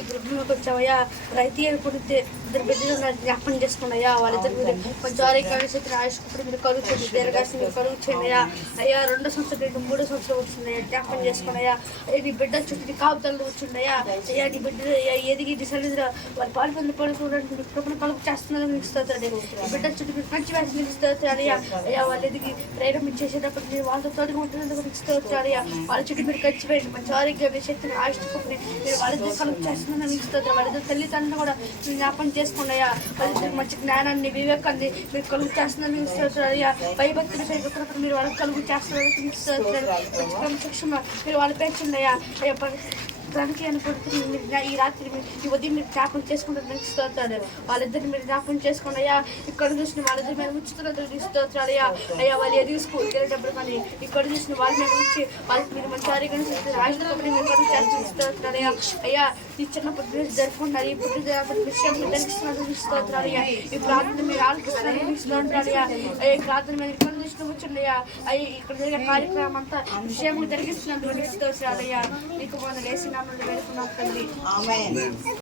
ఈ గృహంలోకి వచ్చావయ్యా. రైతు అనుకుంటే ఇద్దరు బిడ్డలు జ్ఞాపకం చేసుకున్నాయా. వాళ్ళిద్దరు మీరు మంచి ఆరోగ్యాన్ని శక్తిని ఆయుష్కుడు మీరు కలుగు చేయండి. దీర్ఘాశ మీరు కలుగు చేయండి అయ్యా. అయ్యా 2 సంవత్సరాలు 3 సంవత్సరాలు వచ్చిందయ్యా. జ్ఞాపకం చేసుకున్నాయా. నీ బిడ్డ చుట్టూ కాపుతలు వచ్చిండయా. అయ్యా నీ బిడ్డలు ఎదిగి సరిదిరా వాళ్ళు పాలు పొంది పడుకోవడానికి మీరు కృపణ కలుగు చేస్తున్నారని మీకు స్తోత్రాలు. ఈ బిడ్డ చుట్టూ మీరు మంచి వ్యాసం మీకు స్తోత్రాలు అయ్యా. అయ్యా వాళ్ళు ఎదిగి ప్రేరణ చేసేటప్పుడు మీరు వాళ్ళతో తోడుగా ఉంటున్నందుకు మీకు స్తోత్రాలు అయ్యా. వాళ్ళ చుట్టూ మీరు ఖర్చు వేయండి. మంచి ఆరోగ్యాన్ని శక్తిని ఆయుష్కుని మీరు వాళ్ళిద్దరు కలుగు చేస్తున్నారని మీకు స్తోత్రాలు. వాళ్ళిద్దరు తల్లిదండ్రులు కూడా మీరు జ్ఞాపకం చేసుకున్నాయా. వాళ్ళిద్దరు మంచి జ్ఞానాన్ని వివేకాన్ని మీరు కలుగు చేస్తున్నారని మీకు స్తోత్రాలు అయ్యా. భయభక్తిని పెరుగుతున్నప్పుడు మీరు వాళ్ళకి కలుగు చేస్తున్నారని మీకు స్తోత్రాలు. మంచి క్రమశిక్షణ మీరు వాళ్ళు పెంచున్నాయా. అయ్యా దానికి అనుకుంటుంది మీరు ఈ రాత్రి ఈ ఉదయం మీరు జ్ఞాపకం చేసుకుంటారు మీకు స్తోత్రాలు. వాళ్ళిద్దరిని మీరు జ్ఞాపకం చేసుకున్నాయా. ఇక్కడ చూసిన వాళ్ళిద్దరి మీద ఉంచుతున్నట్టు మీకు స్తోత్రాలు అయ్యా. అయ్యా వాళ్ళు ఎదిగి స్కూల్కి వెళ్ళేటప్పుడు కానీ ఇక్కడ చూసిన వాళ్ళ మీద ఉంచి వాళ్ళకి మీరు మంచి ఆరోగ్యం రాజకీయ మీరు కలుగు చేస్తున్న స్తోత్రాలు అయ్యా. అయ్యా ఈ చిన్నప్పటి నుంచి జరుపుకుంటారు. ఇప్పుడు విషయం ధరిస్తున్నట్టు మీకు స్తోత్రాలు అయ్యా. ఈ ప్రార్థన మీరు ఆలోచిస్తున్నారు మీకు స్తోత్రాలు అయ్యా. అయ్యా ఈ ప్రార్థన మీద ఇక్కడ చూసిన కూర్చుండయా. అయ్యి ఇక్కడ జరిగే కార్యక్రమం అంతా విషయం జరిగిస్తున్నట్టు మీకు స్తోత్రాలు అయ్యా. మీకు మొదలు వేసిన వేడుకున్నాం తండ్రి.